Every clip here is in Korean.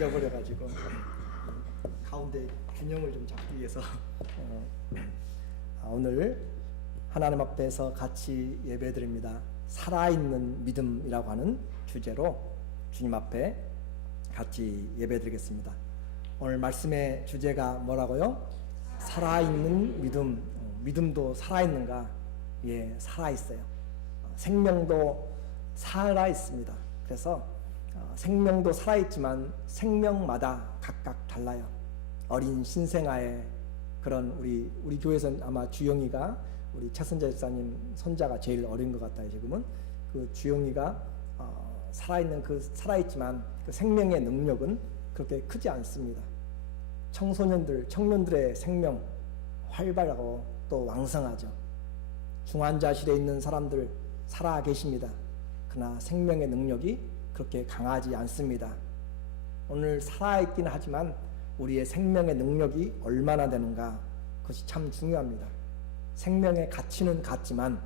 잊어버려가지고 가운데 균형을 좀 잡기 위해서 오늘 하나님 앞에서 같이 예배드립니다. 살아있는 믿음이라고 하는 주제로 주님 앞에 같이 예배드리겠습니다. 오늘 말씀의 주제가 뭐라고요? 살아있는 믿음. 믿음도 살아있는가? 예, 살아있어요. 생명도 살아있습니다. 그래서 생명도 살아있지만 생명마다 각각 달라요. 어린 신생아의 그런 우리 교회에서는 아마 주영이가 우리 최선자 집사님 손자가 제일 어린 것 같아요. 지금은 그 주영이가 살아있지만 그 생명의 능력은 그렇게 크지 않습니다. 청년들의 생명 활발하고 또 왕성하죠. 중환자실에 있는 사람들 살아 계십니다. 그러나 생명의 능력이 그렇게 강하지 않습니다. 오늘 살아있긴 하지만 우리의 생명의 능력이 얼마나 되는가, 그것이 참 중요합니다. 생명의 가치는 같지만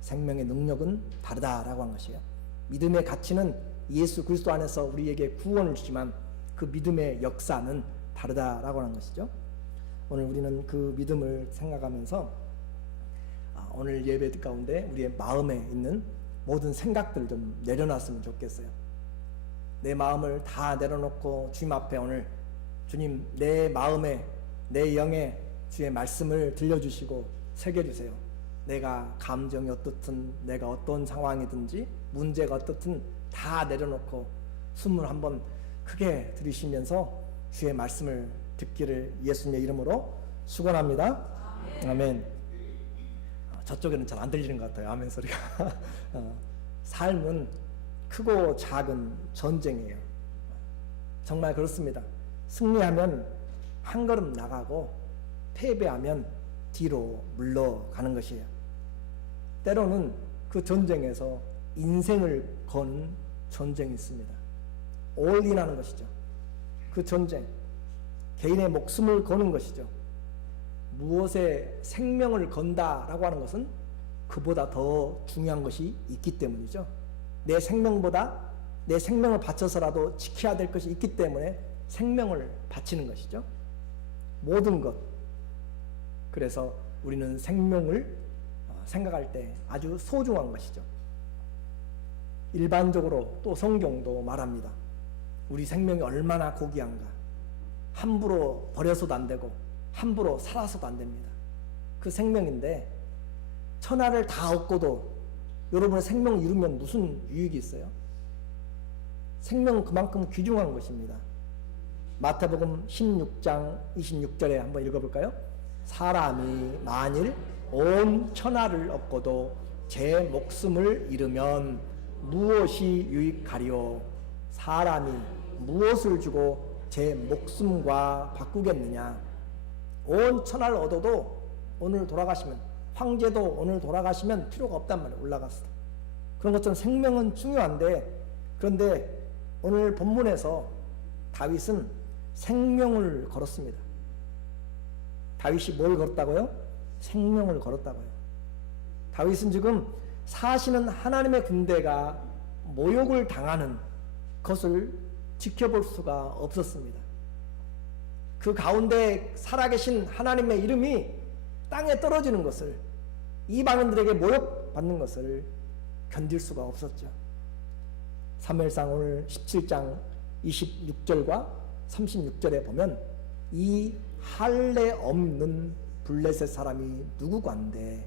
생명의 능력은 다르다라고 한 것이에요. 믿음의 가치는 예수 그리스도 안에서 우리에게 구원을 주지만 그 믿음의 역사는 다르다라고 하는 것이죠. 오늘 우리는 그 믿음을 생각하면서 오늘 예배 가운데 우리의 마음에 있는 모든 생각들을 좀 내려놨으면 좋겠어요. 내 마음을 다 내려놓고 주님 앞에 오늘 주님 내 마음에 내 영에 주의 말씀을 들려주시고 새겨주세요. 내가 감정이 어떻든 내가 어떤 상황이든지 문제가 어떻든 다 내려놓고 숨을 한번 크게 들이쉬면서 주의 말씀을 듣기를 예수님의 이름으로 축원합니다. 아멘. 저쪽에는 잘 안 들리는 것 같아요. 아멘 소리가. 삶은 크고 작은 전쟁이에요. 정말 그렇습니다. 승리하면 한 걸음 나가고 패배하면 뒤로 물러가는 것이에요. 때로는 그 전쟁에서 인생을 거는 전쟁이 있습니다. 올인하는 것이죠. 그 전쟁, 개인의 목숨을 거는 것이죠. 무엇에 생명을 건다라고 하는 것은 그보다 더 중요한 것이 있기 때문이죠. 내 생명을 바쳐서라도 지켜야 될 것이 있기 때문에 생명을 바치는 것이죠. 모든 것. 그래서 우리는 생명을 생각할 때 아주 소중한 것이죠. 일반적으로 또 성경도 말합니다. 우리 생명이 얼마나 고귀한가. 함부로 버려서도 안 되고 함부로 살아서도 안 됩니다. 그 생명인데 천하를 다 얻고도 여러분의 생명을 잃으면 무슨 유익이 있어요? 생명은 그만큼 귀중한 것입니다. 마태복음 16장 26절에 한번 읽어볼까요? 사람이 만일 온 천하를 얻고도 제 목숨을 잃으면 무엇이 유익하리요? 사람이 무엇을 주고 제 목숨과 바꾸겠느냐? 온 천하를 얻어도 오늘 돌아가시면, 황제도 오늘 돌아가시면 필요가 없단 말이에요. 올라갔어. 그런 것처럼 생명은 중요한데, 그런데 오늘 본문에서 다윗은 생명을 걸었습니다. 다윗이 뭘 걸었다고요? 생명을 걸었다고요. 다윗은 지금 사시는 하나님의 군대가 모욕을 당하는 것을 지켜볼 수가 없었습니다. 그 가운데 살아계신 하나님의 이름이 땅에 떨어지는 것을, 이방인들에게 모욕받는 것을 견딜 수가 없었죠. 사무엘상 오늘 17장 26절과 36절에 보면 이 할례 없는 블레셋 사람이 누구관데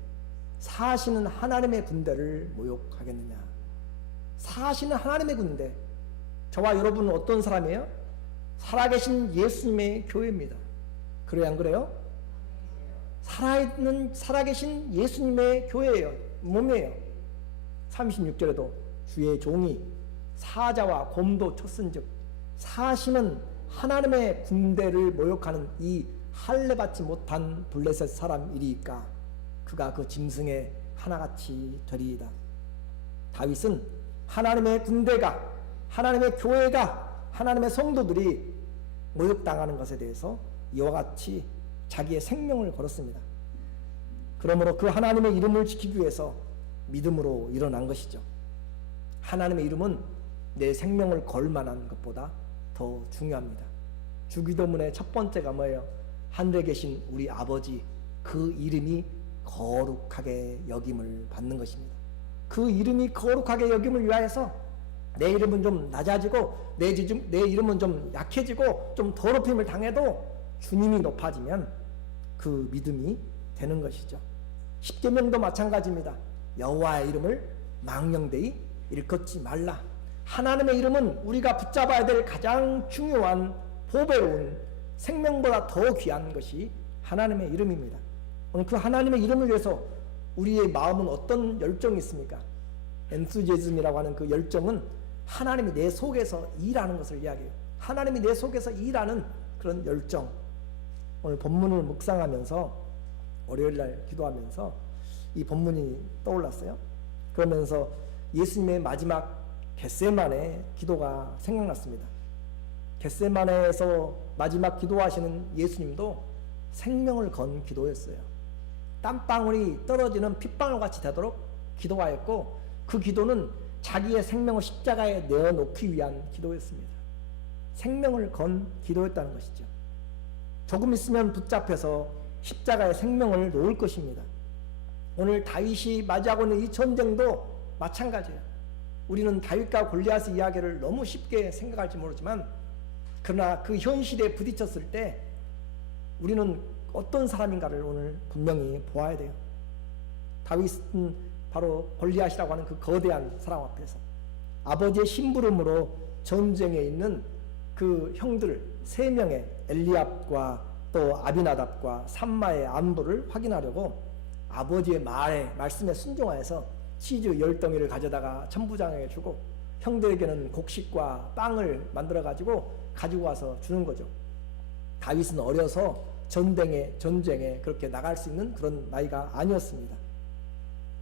사시는 하나님의 군대를 모욕하겠느냐. 사시는 하나님의 군대, 저와 여러분은 어떤 사람이에요? 살아계신 예수님의 교회입니다. 그래요, 안 그래요? 살아계신 예수님의 교회예요. 몸이에요. 36절에도 주의 종이 사자와 곰도 쳤은즉 사시는 하나님의 군대를 모욕하는 이 할례받지 못한 블레셋 사람이리까 그가 그 짐승의 하나같이 되리이다. 다윗은 하나님의 군대가, 하나님의 교회가, 하나님의 성도들이 모욕당하는 것에 대해서 이와 같이 자기의 생명을 걸었습니다. 그러므로 그 하나님의 이름을 지키기 위해서 믿음으로 일어난 것이죠. 하나님의 이름은 내 생명을 걸 만한 것보다 더 중요합니다. 주기도문의 첫 번째가 뭐예요? 하늘에 계신 우리 아버지, 그 이름이 거룩하게 여김을 받는 것입니다. 그 이름이 거룩하게 여김을 위하여서 내 이름은 좀 낮아지고 내 이름은 좀 약해지고 좀 더럽힘을 당해도 주님이 높아지면 그 믿음이 되는 것이죠. 십계명도 마찬가지입니다. 여호와의 이름을 망령되이 일컫지 말라. 하나님의 이름은 우리가 붙잡아야 될 가장 중요한 보배로운 생명보다 더 귀한 것이 하나님의 이름입니다. 오늘 그 하나님의 이름을 위해서 우리의 마음은 어떤 열정이 있습니까? 엔투지ազմ이라고 하는 그 열정은 하나님이 내 속에서 일하는 것을 이야기해요. 하나님이 내 속에서 일하는 그런 열정. 오늘 본문을 묵상하면서 월요일날 기도하면서 이 본문이 떠올랐어요. 그러면서 예수님의 마지막 겟세마네 기도가 생각났습니다. 겟세마네에서 마지막 기도하시는 예수님도 생명을 건 기도였어요. 땀방울이 떨어지는 핏방울 같이 되도록 기도하였고, 그 기도는 자기의 생명을 십자가에 내어놓기 위한 기도였습니다. 생명을 건 기도였다는 것이죠. 조금 있으면 붙잡혀서 십자가에 생명을 놓을 것입니다. 오늘 다윗이 맞이하고 있는 이 전쟁도 마찬가지예요. 우리는 다윗과 골리앗의 이야기를 너무 쉽게 생각할지 모르지만, 그러나 그 현실에 부딪혔을 때 우리는 어떤 사람인가를 오늘 분명히 보아야 돼요. 다윗은 바로 골리앗이라고 하는 그 거대한 사람 앞에서 아버지의 심부름으로 전쟁에 있는 그 형들 3명의 엘리압과 또 아비나답과 삼마의 안부를 확인하려고 아버지의 말씀에 순종하여서 치즈 10덩이를 가져다가 천부장에게 주고 형들에게는 곡식과 빵을 만들어 가지고 와서 주는 거죠. 다윗은 어려서 전쟁에 그렇게 나갈 수 있는 그런 나이가 아니었습니다.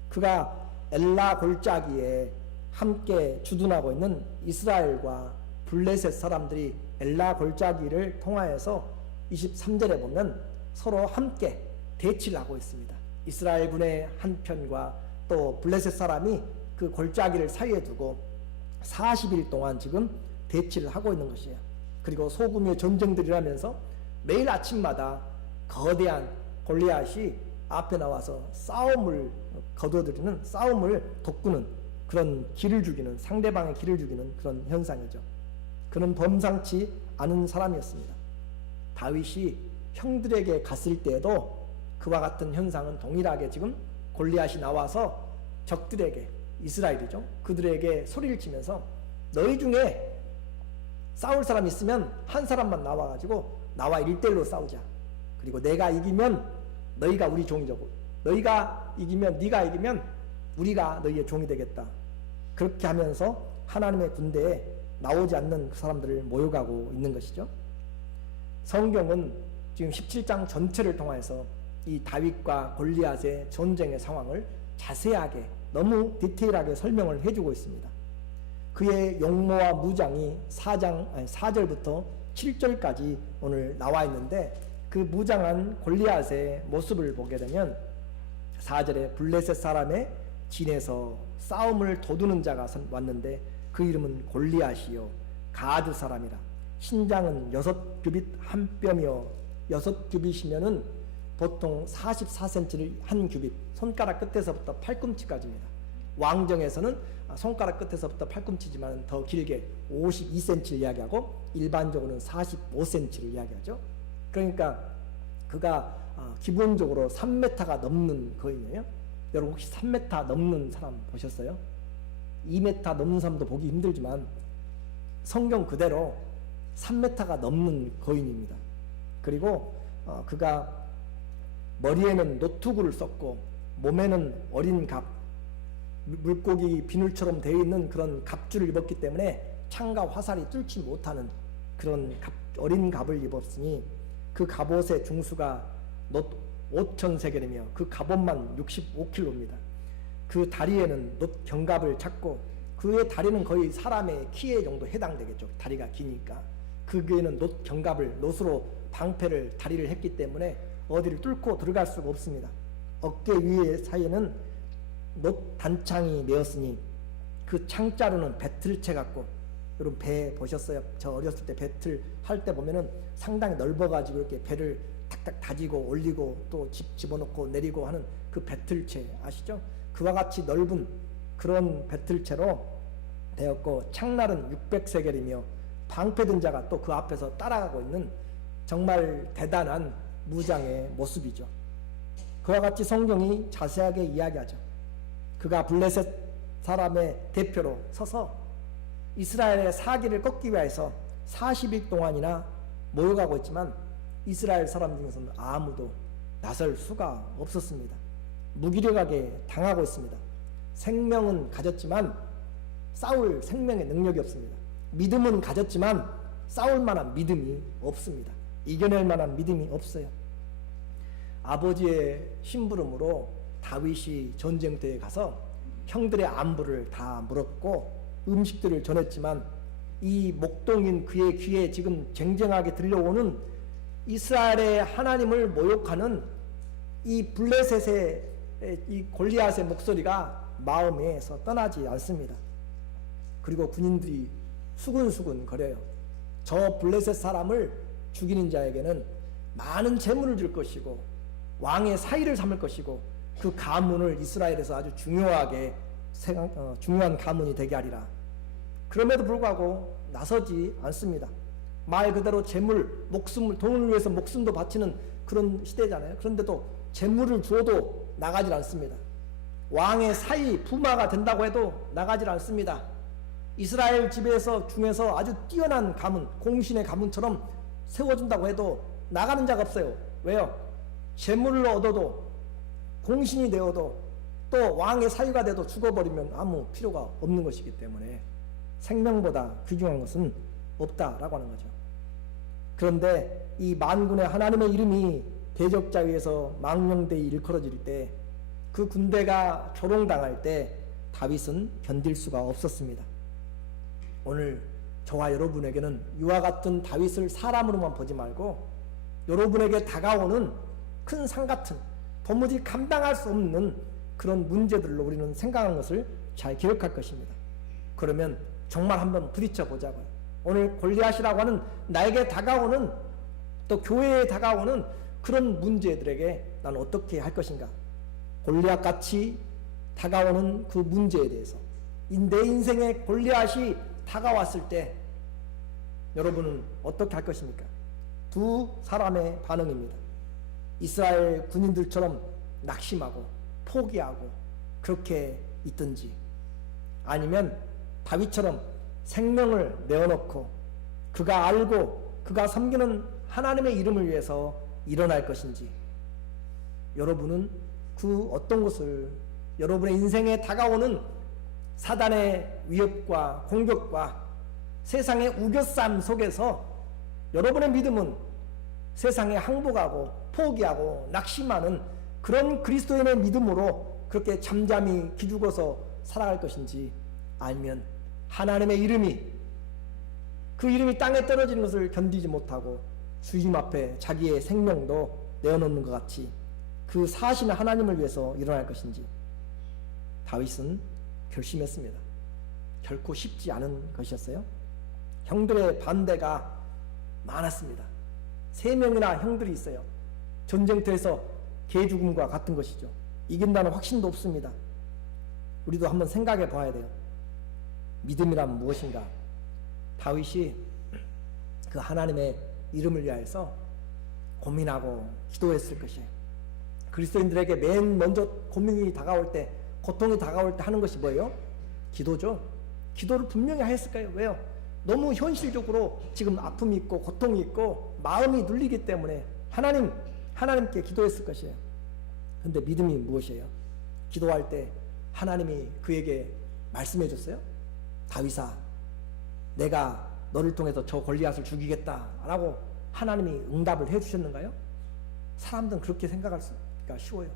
그가 엘라 골짜기에 함께 주둔하고 있는 이스라엘과 블레셋 사람들이 엘라 골짜기를 통하여서 23절에 보면 서로 함께 대치를 하고 있습니다. 이스라엘 군의 한편과 또 블레셋 사람이 그 골짜기를 사이에 두고 40일 동안 지금 대치를 하고 있는 것이에요. 그리고 소금의 전쟁들이라면서 매일 아침마다 거대한 골리앗이 앞에 나와서 싸움을 거둬들이는, 싸움을 돋구는 그런 기를 죽이는, 상대방의 기를 죽이는 그런 현상이죠. 그는 범상치 않은 사람이었습니다. 다윗이 형들에게 갔을 때에도 그와 같은 현상은 동일하게 지금 골리앗이 나와서 적들에게, 이스라엘이죠, 그들에게 소리를 치면서 너희 중에 싸울 사람 있으면 한 사람만 나와가지고 나와 1대1로 싸우자. 그리고 내가 이기면 너희가 우리 종이 되고, 너희가 이기면, 네가 이기면 우리가 너희의 종이 되겠다. 그렇게 하면서 하나님의 군대에 나오지 않는 그 사람들을 모여가고 있는 것이죠. 성경은 지금 17장 전체를 통해서 이 다윗과 골리앗의 전쟁의 상황을 자세하게, 너무 디테일하게 설명을 해주고 있습니다. 그의 용모와 무장이 4절부터 7절까지 오늘 나와 있는데, 그 무장한 골리앗의 모습을 보게 되면 4절에 블레셋 사람의 진에서 싸움을 도두는 자가 왔는데 그 이름은 골리앗이요 가드 사람이라. 신장은 6규빗 한 뼘이요. 6규빗이면은 보통 44cm를 한 규빗, 손가락 끝에서부터 팔꿈치까지입니다. 왕정에서는 손가락 끝에서부터 팔꿈치지만 더 길게 52cm를 이야기하고 일반적으로는 45cm를 이야기하죠. 그러니까 그가 기본적으로 3m가 넘는 거인이에요. 여러분 혹시 3m 넘는 사람 보셨어요? 2m 넘는 사람도 보기 힘들지만 성경 그대로 3m가 넘는 거인입니다. 그리고 그가 머리에는 노투구를 썼고 몸에는 어린 갑, 물고기 비늘처럼 되어 있는 그런 갑주를 입었기 때문에 창과 화살이 뚫지 못하는 그런 어린 갑을 입었으니 그 갑옷의 중수가 5,000세겔이며 그 갑옷만 65kg입니다. 그 다리에는 놋 견갑을 찾고, 그의 다리는 거의 사람의 키에 정도 해당되겠죠. 다리가 기니까. 그에는 놋 견갑을, 놋으로 방패를, 다리를 했기 때문에 어디를 뚫고 들어갈 수가 없습니다. 어깨 위에 사이에는 놋 단창이 메었으니 그 창자루는 배틀채 같고, 여러분 배 보셨어요? 저 어렸을 때 배틀 할 때 보면은 상당히 넓어가지고 이렇게 배를 탁탁 다지고 올리고 또 집어넣고 내리고 하는 그 배틀체 아시죠? 그와 같이 넓은 그런 배틀체로 되었고 창날은 600세겔이며 방패든 자가 또 그 앞에서 따라가고 있는 정말 대단한 무장의 모습이죠. 그와 같이 성경이 자세하게 이야기하죠. 그가 블레셋 사람의 대표로 서서 이스라엘의 사기를 꺾기 위해서 40일 동안이나 모여가고 있지만 이스라엘 사람 중에서는 아무도 나설 수가 없었습니다. 무기력하게 당하고 있습니다. 생명은 가졌지만 싸울 생명의 능력이 없습니다. 믿음은 가졌지만 싸울 만한 믿음이 없습니다. 이겨낼 만한 믿음이 없어요. 아버지의 심부름으로 다윗이 전쟁터에 가서 형들의 안부를 다 물었고 음식들을 전했지만 이 목동인 그의 귀에 지금 쟁쟁하게 들려오는 이스라엘의 하나님을 모욕하는 이 블레셋의 이 골리앗의 목소리가 마음에서 떠나지 않습니다. 그리고 군인들이 수근수근 거려요. 저 블레셋 사람을 죽이는 자에게는 많은 재물을 줄 것이고 왕의 사위를 삼을 것이고 그 가문을 이스라엘에서 아주 중요한 가문이 되게 하리라. 그럼에도 불구하고 나서지 않습니다. 말 그대로 재물, 목숨을, 돈을 위해서 목숨도 바치는 그런 시대잖아요. 그런데도 재물을 주어도 나가질 않습니다. 왕의 사위, 부마가 된다고 해도 나가질 않습니다. 이스라엘 집에서 중에서 아주 뛰어난 가문, 공신의 가문처럼 세워준다고 해도 나가는 자가 없어요. 왜요? 재물을 얻어도 공신이 되어도 또 왕의 사위가 돼도 죽어버리면 아무 필요가 없는 것이기 때문에 생명보다 귀중한 것은 없다라고 하는 거죠. 그런데 이 만군의 하나님의 이름이 대적자 위에서 망령되이 일컬어질 때 그 군대가 조롱당할 때 다윗은 견딜 수가 없었습니다. 오늘 저와 여러분에게는 이와 같은 다윗을 사람으로만 보지 말고 여러분에게 다가오는 큰 산 같은 도무지 감당할 수 없는 그런 문제들로 우리는 생각하는 것을 잘 기억할 것입니다. 그러면 정말 한번 부딪혀 보자고요. 오늘 골리앗이라고 하는 나에게 다가오는 또 교회에 다가오는 그런 문제들에게 난 어떻게 할 것인가? 골리앗같이 다가오는 그 문제에 대해서 내 인생에 골리앗이 다가왔을 때 여러분은 어떻게 할 것입니까? 두 사람의 반응입니다. 이스라엘 군인들처럼 낙심하고 포기하고 그렇게 있든지 아니면 다윗처럼 생명을 내어놓고 그가 알고 그가 섬기는 하나님의 이름을 위해서 일어날 것인지 여러분은 그 어떤 것을 여러분의 인생에 다가오는 사단의 위협과 공격과 세상의 우겨쌈 속에서 여러분의 믿음은 세상에 항복하고 포기하고 낙심하는 그런 그리스도인의 믿음으로 그렇게 잠잠히 기죽어서 살아갈 것인지 아니면 하나님의 이름이 그 이름이 땅에 떨어지는 것을 견디지 못하고 주님 앞에 자기의 생명도 내어놓는 것 같이 그 사실은 하나님을 위해서 일어날 것인지 다윗은 결심했습니다. 결코 쉽지 않은 것이었어요. 형들의 반대가 많았습니다. 3명이나 형들이 있어요. 전쟁터에서 개 죽음과 같은 것이죠. 이긴다는 확신도 없습니다. 우리도 한번 생각해 봐야 돼요. 믿음이란 무엇인가? 다윗이 그 하나님의 이름을 위하여서 고민하고 기도했을 것이에요. 그리스도인들에게 맨 먼저 고민이 다가올 때, 고통이 다가올 때 하는 것이 뭐예요? 기도죠. 기도를 분명히 하였을 거예요. 왜요? 너무 현실적으로 지금 아픔이 있고 고통이 있고 마음이 눌리기 때문에 하나님께 기도했을 것이에요. 그런데 믿음이 무엇이에요? 기도할 때 하나님이 그에게 말씀해 줬어요. 다윗아, 내가 너를 통해서 저 골리앗을 죽이겠다라고 하나님이 응답을 해 주셨는가요? 사람들은 그렇게 생각할 수가 쉬워요.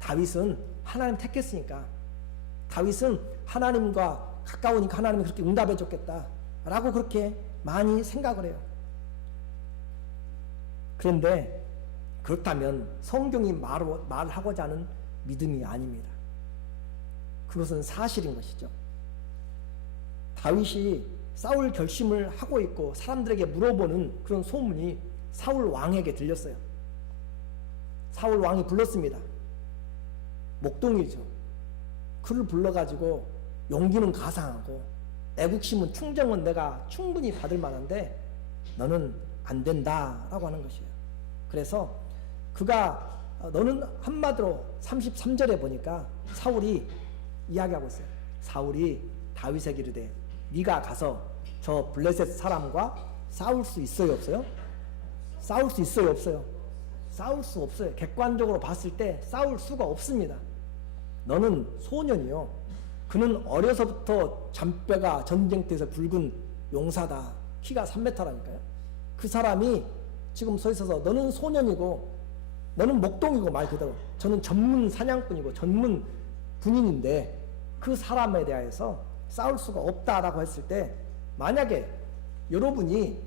다윗은 하나님 택했으니까, 다윗은 하나님과 가까우니까 하나님이 그렇게 응답해 줬겠다라고 그렇게 많이 생각을 해요. 그런데 그렇다면 성경이 말하고자 하는 믿음이 아닙니다. 그것은 사실인 것이죠. 다윗이 싸울 결심을 하고 있고 사람들에게 물어보는 그런 소문이 사울 왕에게 들렸어요. 사울 왕이 불렀습니다. 목동이죠. 그를 불러가지고 용기는 가상하고 애국심은 충정은 내가 충분히 받을 만한데 너는 안 된다라고 하는 것이에요. 그래서 그가 너는 한마디로 33절에 보니까 사울이 이야기하고 있어요. 사울이 다윗에게 이르되 네가 가서 저 블레셋 사람과 싸울 수 있어요 없어요? 싸울 수 있어요 없어요? 싸울 수 없어요. 객관적으로 봤을 때 싸울 수가 없습니다. 너는 소년이요. 그는 어려서부터 잔뼈가 전쟁터에서 붉은 용사다. 키가 3m라니까요. 그 사람이 지금 서 있어서 너는 소년이고 너는 목동이고 말 그대로 저는 전문 사냥꾼이고 전문 군인인데 그 사람에 대해서 싸울 수가 없다라고 했을 때 만약에 여러분이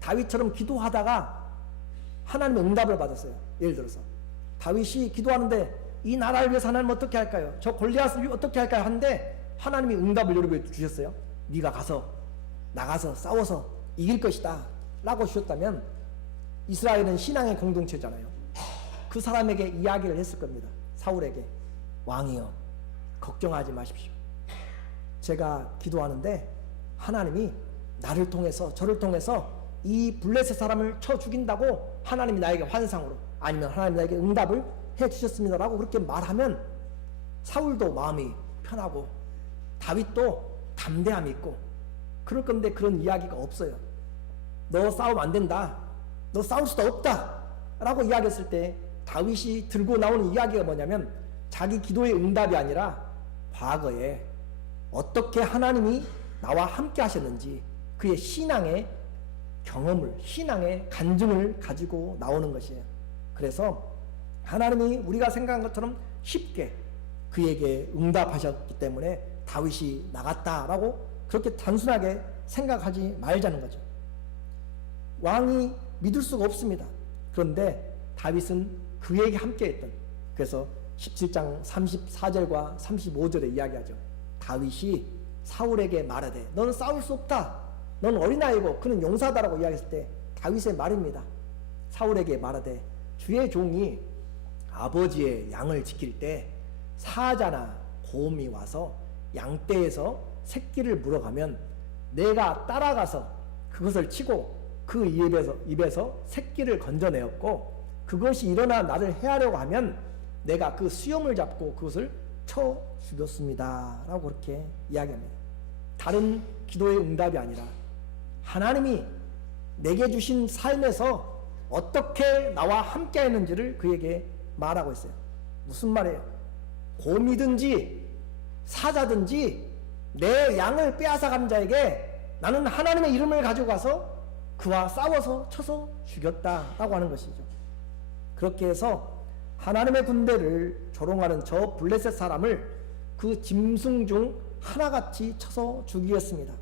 다윗처럼 기도하다가 하나님의 응답을 받았어요. 예를 들어서 다윗이 기도하는데 이 나라를 위해서 하나님 어떻게 할까요? 저 골리앗을 어떻게 할까요? 하는데 하나님이 응답을 여러분에게 주셨어요. 네가 가서 나가서 싸워서 이길 것이다 라고 주셨다면 이스라엘은 신앙의 공동체잖아요. 그 사람에게 이야기를 했을 겁니다. 사울에게 왕이여 걱정하지 마십시오. 제가 기도하는데 하나님이 나를 통해서 저를 통해서 이 블레셋 사람을 쳐 죽인다고 하나님이 나에게 환상으로 아니면 하나님이 나에게 응답을 해 주셨습니다 라고 그렇게 말하면 사울도 마음이 편하고 다윗도 담대함이 있고 그럴 건데 그런 이야기가 없어요. 너 싸우면 안 된다. 너 싸울 수도 없다 라고 이야기했을 때 다윗이 들고 나오는 이야기가 뭐냐면 자기 기도의 응답이 아니라 과거에 어떻게 하나님이 나와 함께 하셨는지 그의 신앙의 경험을 신앙의 간증을 가지고 나오는 것이에요. 그래서 하나님이 우리가 생각한 것처럼 쉽게 그에게 응답하셨기 때문에 다윗이 나갔다라고 그렇게 단순하게 생각하지 말자는 거죠. 왕이 믿을 수가 없습니다. 그런데 다윗은 그에게 함께했던 그래서 17장 34절과 35절에 이야기하죠. 다윗이 사울에게 말하되 너는 싸울 수 없다. 넌 어린아이고 그는 용사다라고 이야기했을 때 다윗의 말입니다. 사울에게 말하되 주의 종이 아버지의 양을 지킬 때 사자나 곰이 와서 양떼에서 새끼를 물어가면 내가 따라가서 그것을 치고 그 입에서 새끼를 건져내었고 그것이 일어나 나를 해하려고 하면 내가 그 수염을 잡고 그것을 쳐 죽였습니다 라고 그렇게 이야기합니다. 다른 기도의 응답이 아니라 하나님이 내게 주신 삶에서 어떻게 나와 함께 했는지를 그에게 말하고 있어요. 무슨 말이에요? 곰이든지 사자든지 내 양을 빼앗아간 자에게 나는 하나님의 이름을 가지고 가서 그와 싸워서 쳐서 죽였다라고 하는 것이죠. 그렇게 해서 하나님의 군대를 조롱하는 저 블레셋 사람을 그 짐승 중 하나같이 쳐서 죽이었습니다.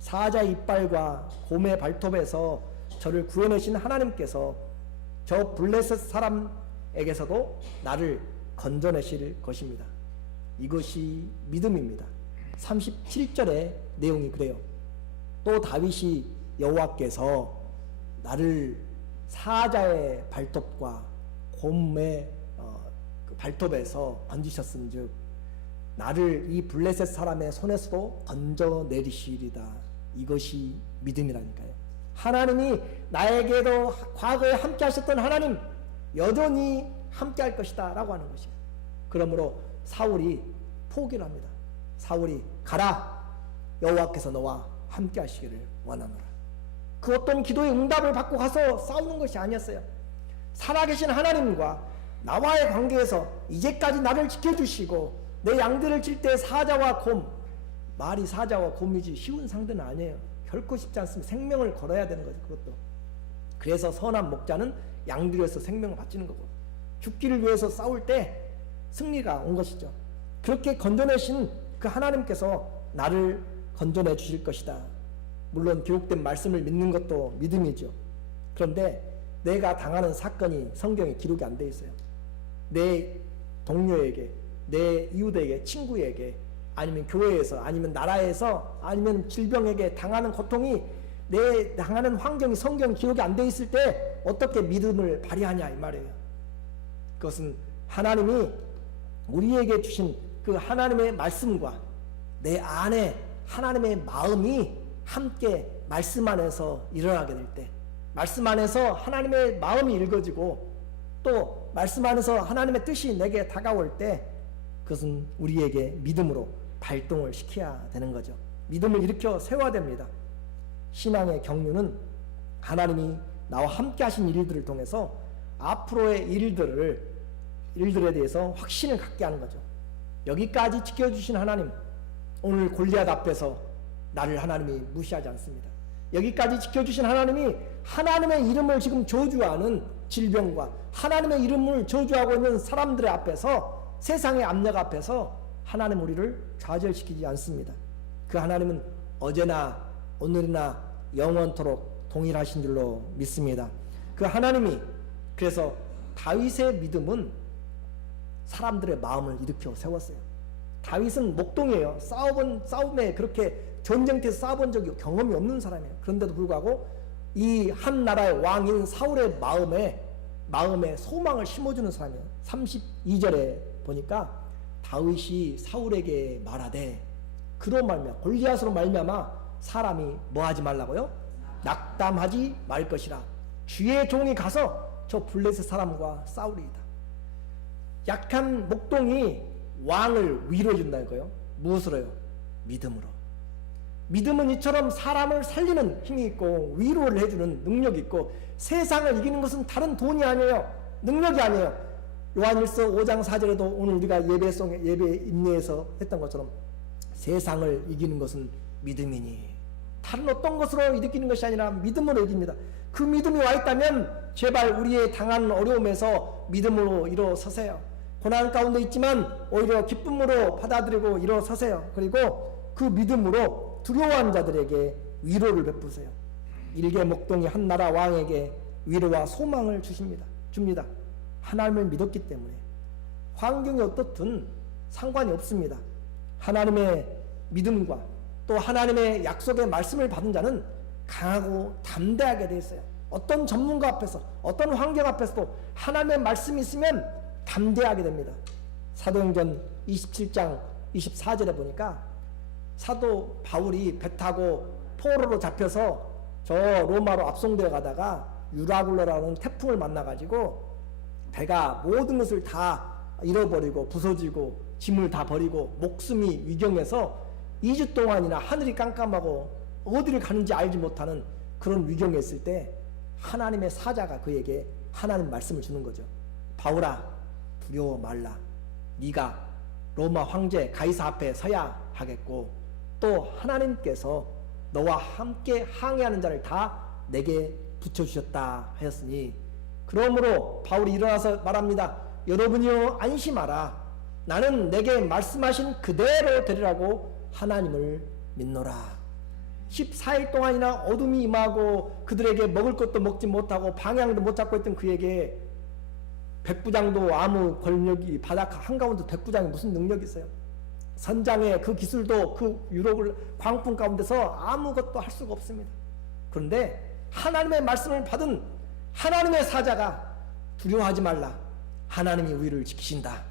사자의 이빨과 곰의 발톱에서 저를 구해내신 하나님께서 저 블레셋 사람에게서도 나를 건져내실 것입니다. 이것이 믿음입니다. 37절의 내용이 그래요. 또 다윗이 여호와께서 나를 사자의 발톱과 곰의 그 발톱에서 건지셨은즉 나를 이 블레셋 사람의 손에서도 건져내리시리다. 이것이 믿음이라니까요. 하나님이 나에게도 과거에 함께 하셨던 하나님 여전히 함께 할 것이다 라고 하는 것이에요. 그러므로 사울이 포기를 합니다. 사울이 가라 여호와께서 너와 함께 하시기를 원하노라. 그 어떤 기도의 응답을 받고 가서 싸우는 것이 아니었어요. 살아계신 하나님과 나와의 관계에서 이제까지 나를 지켜주시고 내 양들을 칠 때 사자와 곰, 말이 사자와 곰이지 쉬운 상대는 아니에요. 결코 쉽지 않습니다. 생명을 걸어야 되는 거죠. 그것도. 그래서 선한 목자는 양들에서 생명을 바치는 거고 죽기를 위해서 싸울 때 승리가 온 것이죠. 그렇게 건져내신 그 하나님께서 나를 건져내 주실 것이다. 물론 기록된 말씀을 믿는 것도 믿음이죠. 그런데 내가 당하는 사건이 성경에 기록이 안 돼 있어요. 내 동료에게, 내 이웃에게, 친구에게 아니면 교회에서, 아니면 나라에서, 아니면 질병에게 당하는 고통이, 내 당하는 환경이 성경 기록이 안 돼 있을 때 어떻게 믿음을 발휘하냐 이 말이에요. 그것은 하나님이 우리에게 주신 그 하나님의 말씀과 내 안에 하나님의 마음이 함께 말씀 안에서 일어나게 될 때, 말씀 안에서 하나님의 마음이 읽어지고 또 말씀 안에서 하나님의 뜻이 내게 다가올 때, 그것은 우리에게 믿음으로 발동을 시켜야 되는 거죠. 믿음을 일으켜 세워야 됩니다. 신앙의 경륜은 하나님이 나와 함께 하신 일들을 통해서 앞으로의 일들에 대해서 확신을 갖게 하는 거죠. 여기까지 지켜주신 하나님, 오늘 골리앗 앞에서 나를 하나님이 무시하지 않습니다. 여기까지 지켜주신 하나님이 하나님의 이름을 지금 저주하는 질병과 하나님의 이름을 저주하고 있는 사람들의 앞에서, 세상의 압력 앞에서 하나님 우리를 좌절시키지 않습니다. 그 하나님은 어제나 오늘이나 영원토록 동일하신 줄로 믿습니다. 그 하나님이, 그래서 다윗의 믿음은 사람들의 마음을 일으켜 세웠어요. 다윗은 목동이에요. 싸움에 그렇게 전쟁터에서 싸워본 적이 경험이 없는 사람이에요. 그런데도 불구하고 이 한 나라의 왕인 사울의 마음에 소망을 심어주는 사람이에요. 32절에 보니까 다윗이 사울에게 말하되, 그로 말미암아, 골리앗으로 말미암아 사람이 뭐 하지 말라고요? 낙담하지 말 것이라. 주의 종이 가서 저 블레셋 사람과 싸우리이다. 약한 목동이 왕을 위로해 준다는 거예요. 무엇으로요? 믿음으로. 믿음은 이처럼 사람을 살리는 힘이 있고 위로를 해주는 능력이 있고, 세상을 이기는 것은 다른 돈이 아니에요. 능력이 아니에요. 요한일서 5장 4절에도 오늘 우리가 예배 인내에서 했던 것처럼 세상을 이기는 것은 믿음이니, 다른 어떤 것으로 이기는 것이 아니라 믿음으로 이깁니다. 그 믿음이 와 있다면 제발 우리의 당하는 어려움에서 믿음으로 일어서세요. 고난 가운데 있지만 오히려 기쁨으로 받아들이고 일어서세요. 그리고 그 믿음으로 두려워하는 자들에게 위로를 베푸세요. 일개 목동이 한 나라 왕에게 위로와 소망을 줍니다. 하나님을 믿었기 때문에 환경이 어떻든 상관이 없습니다. 하나님의 믿음과 또 하나님의 약속의 말씀을 받은 자는 강하고 담대하게 되어 있어요. 어떤 전문가 앞에서, 어떤 환경 앞에서도 하나님의 말씀이 있으면 담대하게 됩니다. 사도행전 27장 24절에 보니까 사도 바울이 배 타고 포로로 잡혀서 저 로마로 압송되어 가다가 유라굴로라는 태풍을 만나가지고 배가 모든 것을 다 잃어버리고 부서지고 짐을 다 버리고 목숨이 위경해서 2주 동안이나 하늘이 깜깜하고 어디를 가는지 알지 못하는 그런 위경에 있을 때 하나님의 사자가 그에게 하나님 말씀을 주는 거죠. 바울아, 두려워 말라. 네가 로마 황제 가이사 앞에 서야 하겠고 또 하나님께서 너와 함께 항해하는 자를 다 내게 붙여주셨다 하였으니, 그러므로 바울이 일어나서 말합니다. 여러분이요 안심하라. 나는 내게 말씀하신 그대로 되리라고 하나님을 믿노라. 14일 동안이나 어둠이 임하고 그들에게 먹을 것도 먹지 못하고 방향도 못 잡고 있던 그에게 백부장도 아무 권력이, 바닥 한가운데 백부장이 무슨 능력이 있어요? 선장의 그 기술도 그 유럽을 광풍 가운데서 아무것도 할 수가 없습니다. 그런데 하나님의 말씀을 받은 하나님의 사자가 두려워하지 말라. 하나님이 우리를 지키신다.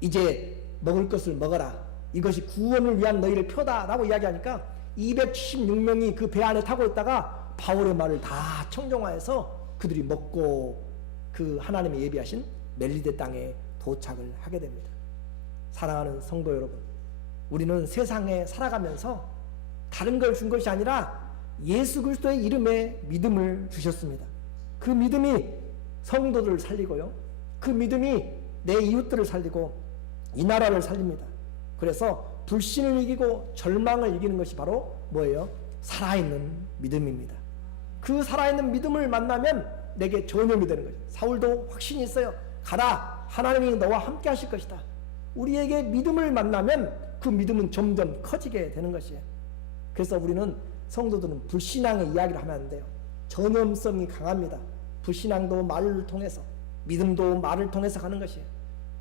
이제 먹을 것을 먹어라. 이것이 구원을 위한 너희를 표다 라고 이야기하니까 276명이 그 배 안에 타고 있다가 바울의 말을 다 청정화해서 그들이 먹고 그 하나님이 예비하신 멜리데 땅에 도착을 하게 됩니다. 사랑하는 성도 여러분, 우리는 세상에 살아가면서 다른 걸 준 것이 아니라 예수 그리스도의 이름에 믿음을 주셨습니다. 그 믿음이 성도들을 살리고요, 그 믿음이 내 이웃들을 살리고 이 나라를 살립니다. 그래서 불신을 이기고 절망을 이기는 것이 바로 뭐예요? 살아있는 믿음입니다. 그 살아있는 믿음을 만나면 내게 전염이 되는 거죠. 사울도 확신이 있어요. 가라, 하나님이 너와 함께 하실 것이다. 우리에게 믿음을 만나면 그 믿음은 점점 커지게 되는 것이에요. 그래서 우리는 성도들은 불신앙의 이야기를 하면 안 돼요. 전염성이 강합니다. 불신앙도 말을 통해서, 믿음도 말을 통해서 가는 것이에요.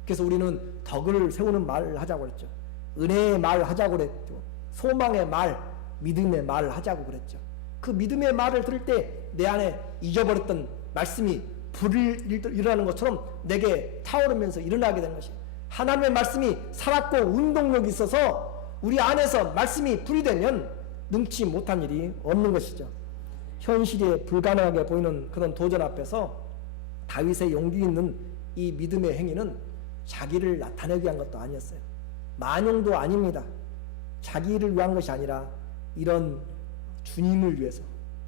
그래서 우리는 덕을 세우는 말을 하자고 했죠. 은혜의 말 하자고 그랬죠. 소망의 말, 믿음의 말을 하자고 그랬죠. 그 믿음의 말을 들을 때 내 안에 잊어버렸던 말씀이 불이 일어나는 것처럼 내게 타오르면서 일어나게 되는 것이에요. 하나님의 말씀이 살았고 운동력이 있어서 우리 안에서 말씀이 불이 되면 능치 못한 일이 없는 것이죠. 현실에 불가능하게 보이는 그런 도전 앞에서 다윗의 용기 있는 이 믿음의 행위는 자기를 나타내기 위한 것도 아니었어요. 만용도 아닙니다. 자기를 위한 것이 아니라 이런 주님을 위해서,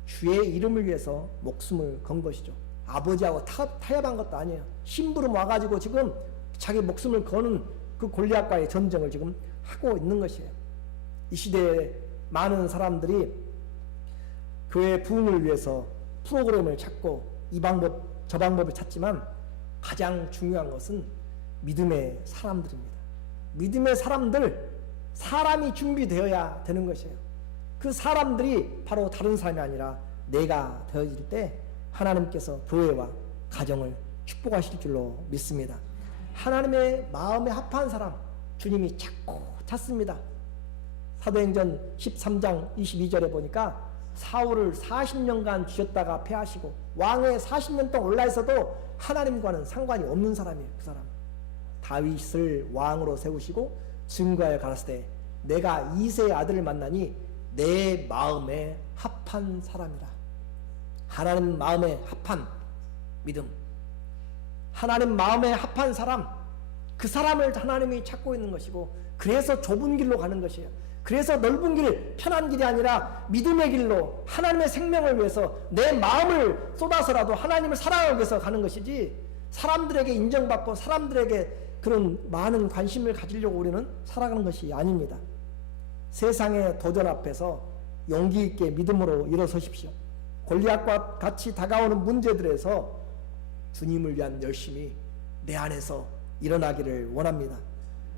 주의 이름을 위해서 목숨을 건 것이죠. 아버지하고 타협한 것도 아니에요. 심부름 와가지고 지금 자기 목숨을 거는 그 골리앗과의 전쟁을 지금 하고 있는 것이에요. 이 시대에 많은 사람들이 교회 부흥을 위해서 프로그램을 찾고 이 방법 저 방법을 찾지만 가장 중요한 것은 믿음의 사람들입니다. 믿음의 사람들, 사람이 준비되어야 되는 것이에요. 그 사람들이 바로 다른 사람이 아니라 내가 되어질 때 하나님께서 교회와 가정을 축복하실 줄로 믿습니다. 하나님의 마음에 합한 사람 주님이 찾고 찾습니다. 사도행전 13장 22절에 보니까 사울을 40년간 쥐었다가 패하시고 왕에 40년 동안 올라 있어도 하나님과는 상관이 없는 사람이에요. 그 사람 다윗을 왕으로 세우시고 증거하여 가라사대 때 내가 이새의 아들을 만나니 내 마음에 합한 사람이라. 하나님 마음에 합한 믿음, 하나님 마음에 합한 사람, 그 사람을 하나님이 찾고 있는 것이고, 그래서 좁은 길로 가는 것이에요. 그래서 넓은 길, 편한 길이 아니라 믿음의 길로 하나님의 생명을 위해서 내 마음을 쏟아서라도 하나님을 사랑하기 위해서 가는 것이지, 사람들에게 인정받고 사람들에게 그런 많은 관심을 가지려고 우리는 살아가는 것이 아닙니다. 세상의 도전 앞에서 용기 있게 믿음으로 일어서십시오. 골리앗과 같이 다가오는 문제들에서 주님을 위한 열심이 내 안에서 일어나기를 원합니다.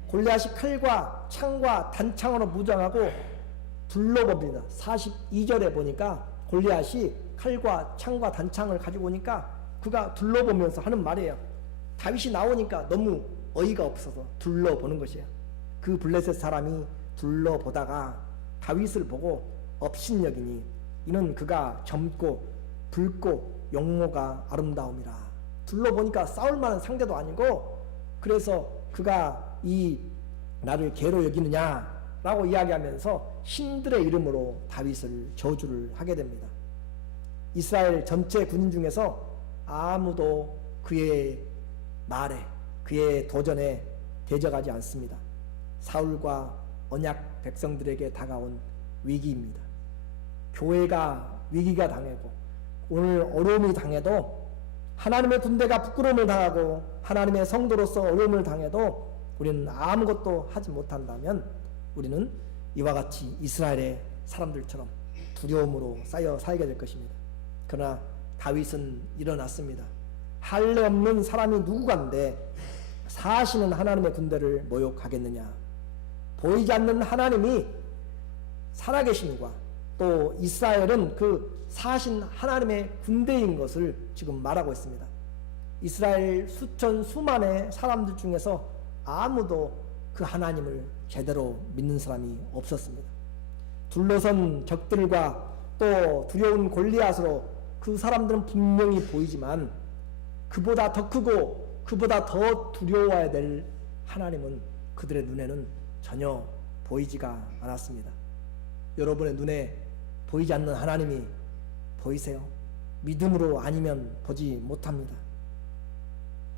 골리앗이 칼과 창과 단창으로 무장하고 둘러봅니다. 42절에 보니까 골리앗이 칼과 창과 단창을 가지고 오니까 그가 둘러보면서 하는 말이에요. 다윗이 나오니까 너무 어이가 없어서 둘러보는 것이에요. 그 블레셋 사람이 둘러보다가 다윗을 보고 업신여기니 이는 그가 젊고 붉고 용모가 아름다움이라. 둘러보니까 싸울 만한 상대도 아니고, 그래서 그가 이 나를 개로 여기느냐 라고 이야기하면서 신들의 이름으로 다윗을 저주를 하게 됩니다. 이스라엘 전체 군인 중에서 아무도 그의 말에, 그의 도전에 대적하지 않습니다. 사울과 언약 백성들에게 다가온 위기입니다. 교회가 위기가 당하고 오늘 어려움이 당해도, 하나님의 군대가 부끄러움을 당하고 하나님의 성도로서 어려움을 당해도 우리는 아무것도 하지 못한다면 우리는 이와 같이 이스라엘의 사람들처럼 두려움으로 쌓여 살게 될 것입니다. 그러나 다윗은 일어났습니다. 할례 없는 사람이 누구간데 사시는 하나님의 군대를 모욕하겠느냐. 보이지 않는 하나님이 살아계심과 또 이스라엘은 그 사신 하나님의 군대인 것을 지금 말하고 있습니다. 이스라엘 수천 수만의 사람들 중에서 아무도 그 하나님을 제대로 믿는 사람이 없었습니다. 둘러선 적들과 또 두려운 골리앗으로 그 사람들은 분명히 보이지만 그보다 더 크고 그보다 더 두려워야 될 하나님은 그들의 눈에는 전혀 보이지가 않았습니다. 여러분의 눈에 보이지 않는 하나님이 보이세요? 믿음으로 아니면 보지 못합니다.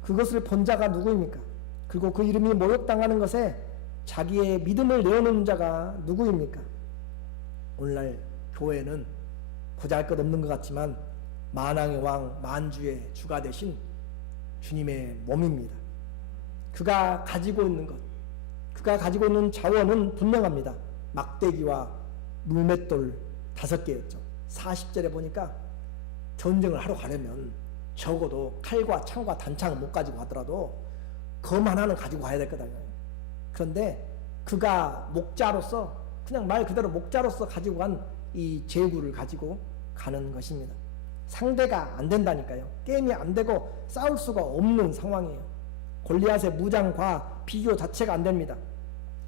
그것을 본 자가 누구입니까? 그리고 그 이름이 모욕당하는 것에 자기의 믿음을 내어놓는 자가 누구입니까? 오늘날 교회는 보잘것없는 것 같지만 만왕의 왕 만주의 주가 되신 주님의 몸입니다. 그가 가지고 있는 것, 그가 가지고 있는 자원은 분명합니다. 막대기와 물맷돌 5개였죠. 40절에 보니까 전쟁을 하러 가려면 적어도 칼과 창과 단창을 못 가지고 가더라도 검 하나는 가지고 가야 될 거다. 그런데 그가 목자로서, 그냥 말 그대로 목자로서 가지고 간 이 제구를 가지고 가는 것입니다. 상대가 안 된다니까요. 게임이 안 되고 싸울 수가 없는 상황이에요. 골리앗의 무장과 비교 자체가 안 됩니다.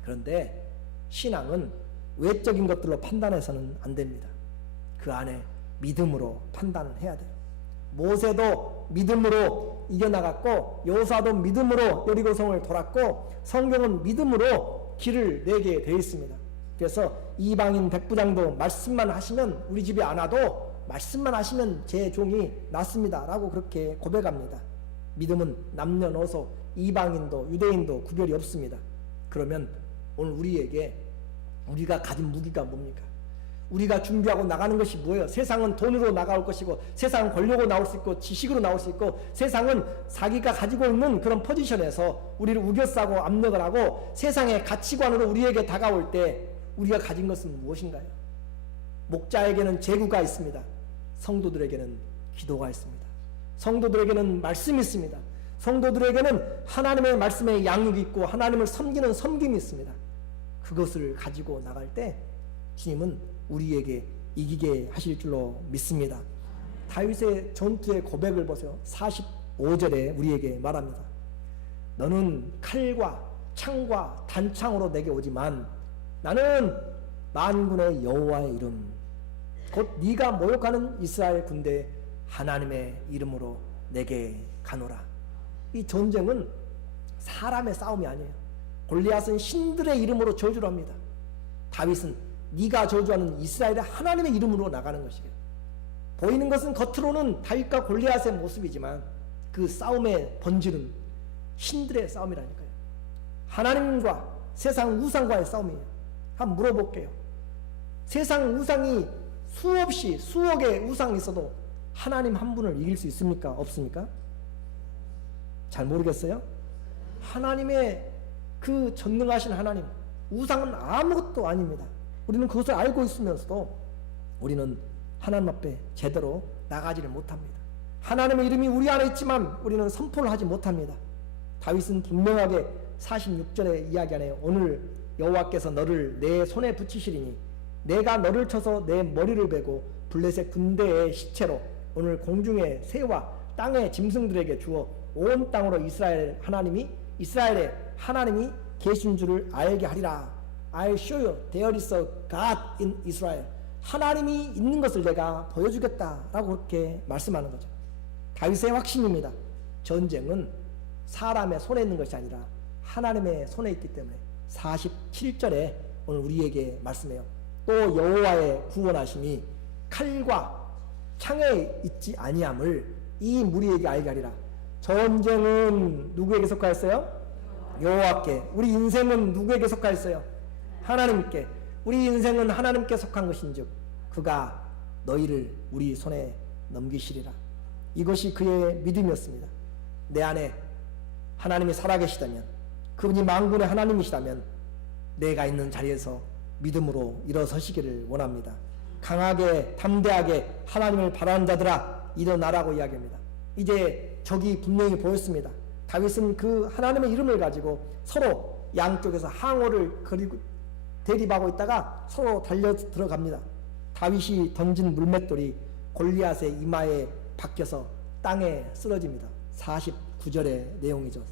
그런데 신앙은 외적인 것들로 판단해서는 안 됩니다. 그 안에 믿음으로 판단을 해야 돼요. 모세도 믿음으로 이겨나갔고 여호수아도 믿음으로 여리고성을 돌았고 성경은 믿음으로 길을 내게 되어 있습니다. 그래서 이방인 백부장도 말씀만 하시면 우리 집에 안 와도 말씀만 하시면 제 종이 낫습니다 라고 그렇게 고백합니다. 믿음은 남녀노소 이방인도 유대인도 구별이 없습니다. 그러면 오늘 우리에게 우리가 가진 무기가 뭡니까? 우리가 준비하고 나가는 것이 뭐예요? 세상은 돈으로 나갈 것이고 세상은 권력으로 나올 수 있고 지식으로 나올 수 있고 세상은 자기가 가지고 있는 그런 포지션에서 우리를 우겨싸고 압력을 하고 세상의 가치관으로 우리에게 다가올 때 우리가 가진 것은 무엇인가요? 목자에게는 제구가 있습니다. 성도들에게는 기도가 있습니다. 성도들에게는 말씀이 있습니다. 성도들에게는 하나님의 말씀에 양육이 있고 하나님을 섬기는 섬김이 있습니다. 그것을 가지고 나갈 때 주님은 우리에게 이기게 하실 줄로 믿습니다. 다윗의 전투의 고백을 보세요. 45절에 우리에게 말합니다. 너는 칼과 창과 단창으로 내게 오지만 나는 만군의 여호와의 이름 곧 네가 모욕하는 이스라엘 군대 하나님의 이름으로 내게 가노라. 이 전쟁은 사람의 싸움이 아니에요. 골리앗은 신들의 이름으로 저주를 합니다. 다윗은 네가 저주하는 이스라엘의 하나님의 이름으로 나가는 것이에요. 보이는 것은 겉으로는 다윗과 골리앗의 모습이지만 그 싸움의 본질은 신들의 싸움이라니까요. 하나님과 세상 우상과의 싸움이에요. 한번 물어볼게요. 세상 우상이 수없이 수억의 우상이 있어도 하나님 한 분을 이길 수 있습니까? 없습니까? 잘 모르겠어요? 하나님의 그 전능하신 하나님, 우상은 아무것도 아닙니다. 우리는 그것을 알고 있으면서도 우리는 하나님 앞에 제대로 나가지를 못합니다. 하나님의 이름이 우리 안에 있지만 우리는 선포를 하지 못합니다. 다윗은 분명하게 46절의 이야기 안에 오늘 여호와께서 너를 내 손에 붙이시리니 내가 너를 쳐서 내 머리를 베고 블레셋 군대의 시체로 오늘 공중의 새와 땅의 짐승들에게 주어 온 땅으로 이스라엘의 하나님이 계신 줄을 알게 하리라. I'll show you there is a God in Israel. 하나님이 있는 것을 내가 보여주겠다라고 그렇게 말씀하는 거죠. 다윗의 확신입니다. 전쟁은 사람의 손에 있는 것이 아니라 하나님의 손에 있기 때문에 47절에 오늘 우리에게 말씀해요. 또 여호와의 구원하심이 칼과 창에 있지 아니함을 이 무리에게 알게 하리라. 전쟁은 누구에게 속하였어요? 여호와께. 우리 인생은 누구에게 속하였어요? 하나님께. 우리 인생은 하나님께 속한 것인즉 그가 너희를 우리 손에 넘기시리라. 이것이 그의 믿음이었습니다. 내 안에 하나님이 살아계시다면, 그분이 만군의 하나님이시다면 내가 있는 자리에서 믿음으로 일어서시기를 원합니다. 강하게 담대하게 하나님을 바라는 자들아 일어나라고 이야기합니다. 이제 적이 분명히 보였습니다. 다윗은 그 하나님의 이름을 가지고 서로 양쪽에서 항호를 그리고 대립하고 있다가 서로 달려 들어갑니다. 다윗이 던진 물맷돌이 골리앗의 이마에 박혀서 땅에 쓰러집니다. 49절의 내용이죠.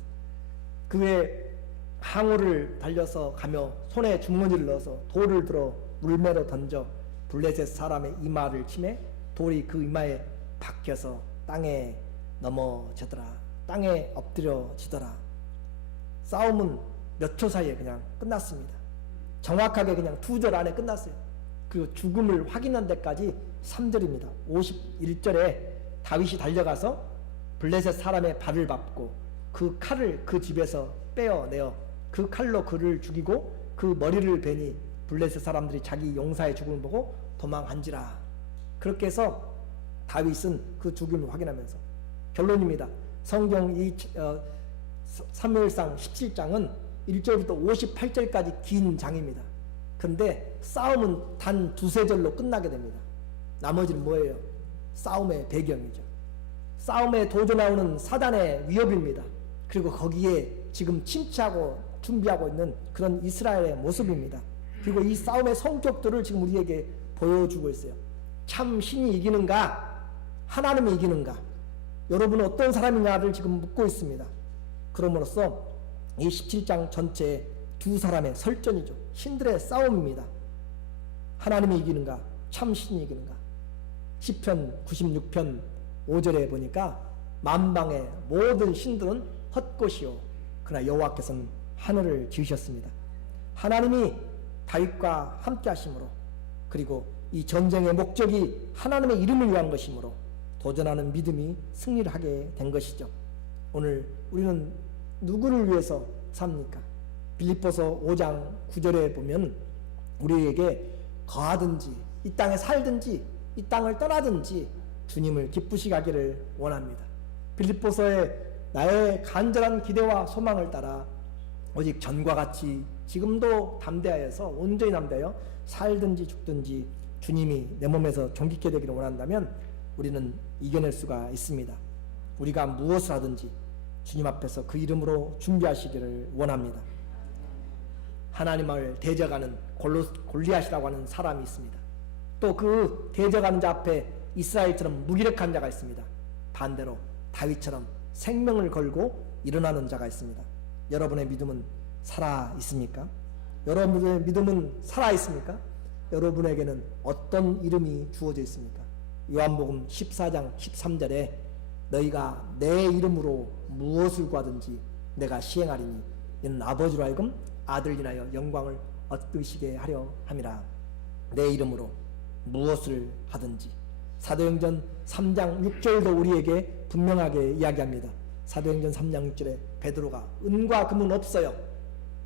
그 후에 항우를 달려서 가며 손에 주머니를 넣어서 돌을 들어 물매로 던져 블레셋 사람의 이마를 치매 돌이 그 이마에 박혀서 땅에 넘어지더라. 땅에 엎드려지더라. 싸움은 몇 초 사이에 그냥 끝났습니다. 정확하게 그냥 2절 안에 끝났어요. 그리고 죽음을 확인한 데까지 3절입니다. 51절에 다윗이 달려가서 블레셋 사람의 발을 밟고 그 칼을 그 집에서 빼어내어 그 칼로 그를 죽이고 그 머리를 베니 블레셋 사람들이 자기 용사의 죽음을 보고 도망한지라. 그렇게 해서 다윗은 그 죽음을 확인하면서 결론입니다. 성경 이 사무엘상 17장은 1절부터 58절까지 긴 장입니다. 그런데 싸움은 단 2~3절로 끝나게 됩니다. 나머지는 뭐예요? 싸움의 배경이죠. 싸움에 도전해오는 사단의 위협입니다. 그리고 거기에 지금 침체하고 준비하고 있는 그런 이스라엘의 모습입니다. 그리고 이 싸움의 성격들을 지금 우리에게 보여주고 있어요. 참 신이 이기는가? 하나님이 이기는가? 여러분은 어떤 사람이냐를 지금 묻고 있습니다. 그럼으로써 이 17장 전체에 두 사람의 설전이죠. 신들의 싸움입니다. 하나님이 이기는가, 참신이 이기는가. 시편 96편 5절에 보니까 만방의 모든 신들은 헛것이요 그러나 여호와께서는 하늘을 지으셨습니다. 하나님이 다윗과 함께 하심으로, 그리고 이 전쟁의 목적이 하나님의 이름을 위한 것이므로 도전하는 믿음이 승리를 하게 된 것이죠. 오늘 우리는 누구를 위해서 삽니까? 빌립보서 5장 9절에 보면 우리에게 거하든지 이 땅에 살든지 이 땅을 떠나든지 주님을 기쁘시게 하기를 원합니다. 빌립보서의 나의 간절한 기대와 소망을 따라 오직 전과 같이 지금도 담대하여서 온전히 담대하여 살든지 죽든지 주님이 내 몸에서 존귀케 되기를 원한다면 우리는 이겨낼 수가 있습니다. 우리가 무엇을 하든지 주님 앞에서 그 이름으로 준비하시기를 원합니다. 하나님을 대적하는 골리앗이라고 하는 사람이 있습니다. 또 그 대적하는 자 앞에 이스라엘처럼 무기력한 자가 있습니다. 반대로 다윗처럼 생명을 걸고 일어나는 자가 있습니다. 여러분의 믿음은 살아 있습니까? 여러분의 믿음은 살아 있습니까? 여러분에게는 어떤 이름이 주어져 있습니까? 요한복음 14장 13절에 너희가 내 이름으로 무엇을 구하든지 내가 시행하리니 이는 아버지로 하여금 아들 인하여 영광을 얻으시게 하려 함이라. 내 이름으로 무엇을 하든지. 사도행전 3장 6절도 우리에게 분명하게 이야기합니다. 사도행전 3장 6절에 베드로가 은과 금은 없어요.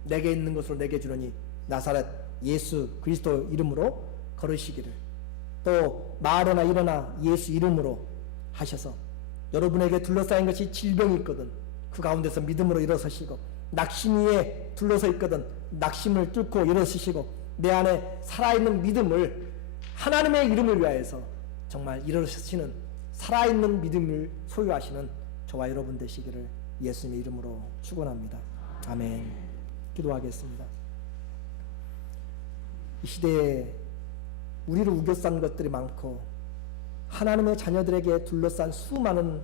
내게 있는 것으로 내게 주노니 나사렛 예수 그리스도 이름으로 걸으시기를. 또 말하나 일어나 예수 이름으로 하셔서 여러분에게 둘러싸인 것이 질병이 있거든 그 가운데서 믿음으로 일어서시고, 낙심 위에 둘러서 있거든 낙심을 뚫고 일어서시고, 내 안에 살아있는 믿음을 하나님의 이름을 위하여서 정말 일어서시는 살아있는 믿음을 소유하시는 저와 여러분 되시기를 예수님의 이름으로 축원합니다. 아멘. 기도하겠습니다. 이 시대에 우리를 우겨싼 것들이 많고 하나님의 자녀들에게 둘러싼 수많은